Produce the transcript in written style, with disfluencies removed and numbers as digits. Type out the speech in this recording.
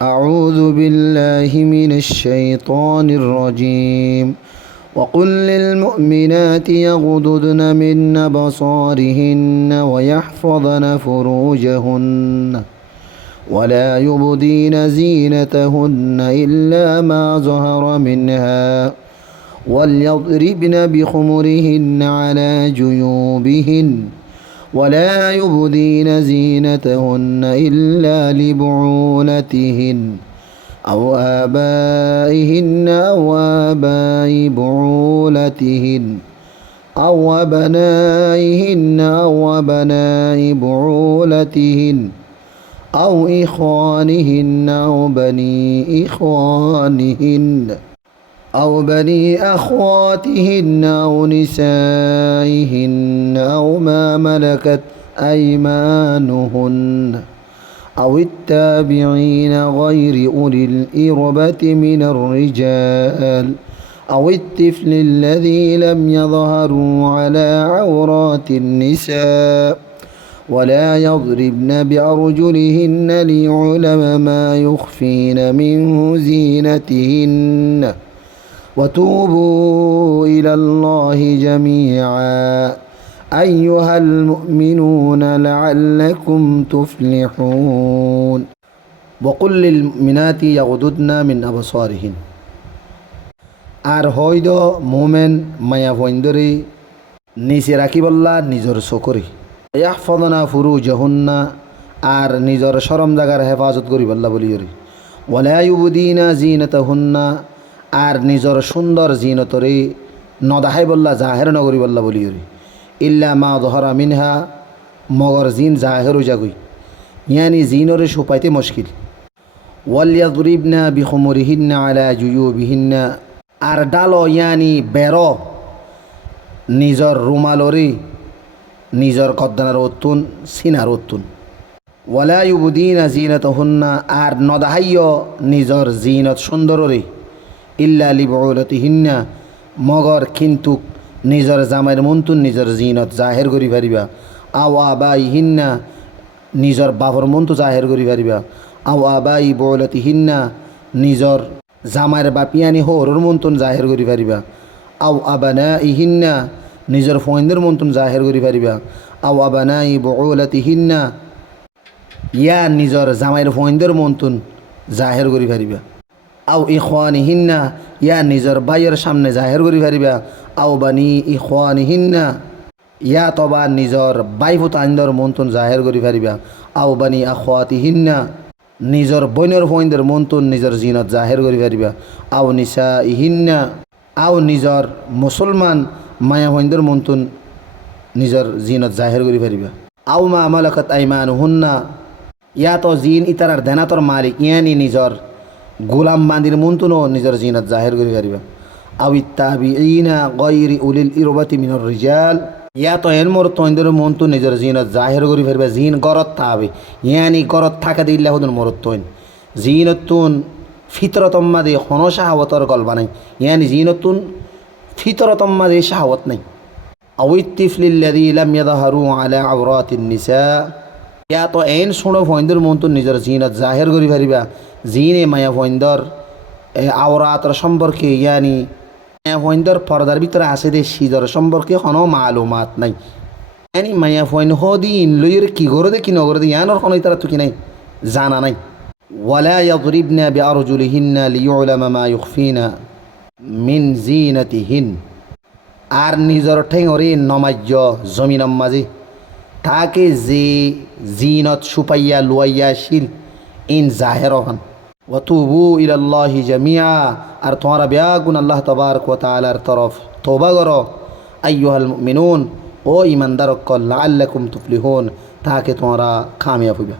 أعوذ بالله من الشيطان الرجيم وقل للمؤمنات يغضضن من أبصارهن ويحفظن فروجهن ولا يبدين زينتهن إلا ما ظهر منها وليضربن بخمرهن على جيوبهن ولا يبدين زينتهن إلا لبعولتهن أو آبائهن أو آباء بعولتهن أو أبنائهن أو أبناء بعولتهن أو إخوانهن أو بني إخوانهن أو بني أخواتهن أو نسائهن أو ما ملكت أيمانهن أو التابعين غير أولي الإربة من الرجال أو الطفل الذي لم يظهروا على عورات النساء ولا يضربن بأرجلهن ليعلم ما يخفين من زينتهن وتوبوا إلى الله جميعا أيها المؤمنون لعلكم تفلحون وقل للمؤمنات يغضضن من أبصارهن আর হইদ মোমেন মায়া ভৈন্দরে নিচে রাখিবল্লা নিজর চকরে ইয়াহফাযনা ফুরুজাহুন্না আর নিজর শরম জাগার হেফাজত করিবল্লা বলিয়রে ওয়ালা ইউবদিনা জিনাতাহুন্না আর নিজর সুন্দর জিনতরে নদাহাই বল্লা জাহের নগরী বল্লা বলিয়রে ইল্লা মা যহরা মিনহা মগর জিন জাহেরু জাগুই ইয়ানি জিনরে সুপাইতে মুশকিল ওয়ালিয়াদরিবনা বিখুমুরিহিন্না আলা জুয়ুবিহিন্না আর ডালো ইয়ানি বেরো নিজর রুমালরে নিজর কদ্দানার অতুন সিনার অতুন ওয়ালা ইউবদিনা জিনাতাহুন্না আর নদাহাইয় নিজর জিনত সুন্দররে ইল্লা লিবুলাতিহিন্না মগর কিন্তু নিজর জামাইর মন্তুন নিজর জিনত জাহের করি পারিবা আও আবাইহিন্না নিজর বাবর মন্তু জাহের করি পারিবা আও আবাই বুলাতিহিন্না নিজর জামাইর বাপিয়ানি হরুর মন্তুন জাহের করি পারিবা আও আবানাইহিন্না নিজর ফয়েন্দের মন্তুন জাহের করি পারিবা আও আবানাই বুলাতিহিন্না ইয়া নিজর জামাইর ফয়েন্দের মন্তুন জাহের করি পারিবা আও ইখওয়ানিহিন্না ইয়া নিজর বাইয়ের সামনে জাহের করি পারিবা আও বানি ইখওয়ানিহিন্না ইয়া তবা নিজর বাইফুত আইন্দর মন্তুন জাহের করি পারিবা আও বানি আখওয়াতিহিন্না নিজর বইনের ফয়েন্দের মন্তুন নিজর জিনত জাহের করি পারিবা আও নিসাইহিন্না আও নিজর মুসলমান মায়া ফয়েন্দের মন্তুন নিজর জিনত জাহের করি পারিবা আও মা মালাকাত আইমানুহুন্না ইয়া তো জিন ইতারার দেনাতর মালিক ইয়ানি নিজর গোলাম বান্দির মন্তুনও নিজর জিনত জাহের করি পারিবা আও ইত্তাবিঈনা গায়রি উলিল ইরবাতি মিনার রিজাল ইয়া তো এলমর তৈন্দের মন্তু নিজর জিনত জাহের করি পারিবা জিন গরত থাকবে ইয়ানি গরত থাকা দিল্লা হুদুন মরত তৈন জিনতুন ফিতরতম্মাদে হন শাহাওয়াতর গল বানাই ইয়ানি জিনতুন ফিতরতম্মাদে শাহাওয়াত নাই আও ইত্তিফলিল্লাযী লাম ইয়াযহারু আলা আওরাতিন নিসা ইয়া তো এন শুনো ফৈন্দর মন্তু নিজর জিনত জাহের করি পারিবা জিনে মায়া ফৈন্দর আওরাতর সম্পর্কে ইয়ানি মায়া ফৈন্দর পর্দার ভিতরে আছে দে সিজর সম্পর্কে কোনো মালুমাত নাই ইয়ানি মায়া ফৈন হদিন লইয়ের কি করে দে কি নগরে দে ইয়ানোর কোনো ইতারা তুকি নাই জানা নাই ওয়ালা ইয়াদরিবনা বিআরজুলিহিন্না লিয়ুলামা মা ইউখফিনা মিন জিনাতিহিন আর নিজর ঠেঙরে নমাজ্য জমিনম মাঝে তাকে যে জিনত সুপাইয়া লুয়াইয়া শিল ইন জাহের হন ওয়াতুবু ইলাল্লাহি জামিআ আর তোমারা ব্যাগুন আল্লাহ তাবারক ওয়া তাআলার তরফ তওবা করো আইয়ুহাল মুমিনুন ও ঈমানদারকল লাআল্লাকুম তুফলিহুন তাকে তোমরা কামিয়াব হইবা।